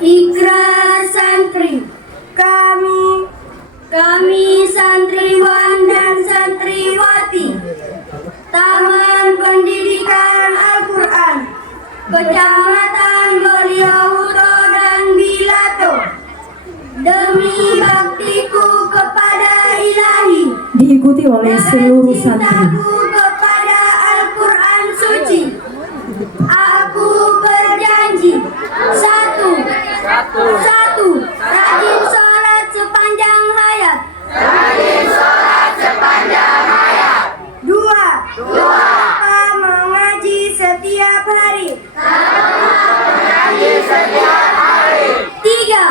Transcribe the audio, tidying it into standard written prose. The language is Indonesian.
Ikrar santri. Kami santriwan dan santriwati Taman Pendidikan Al-Quran Kecamatan Beliauto dan Bilato, demi baktiku kepada Ilahi, diikuti oleh dan seluruh santri. cintaku kepada Al-Quran suci, aku berjanji satu, rajin sholat sepanjang hayat. Dua, mengaji setiap hari. Tiga,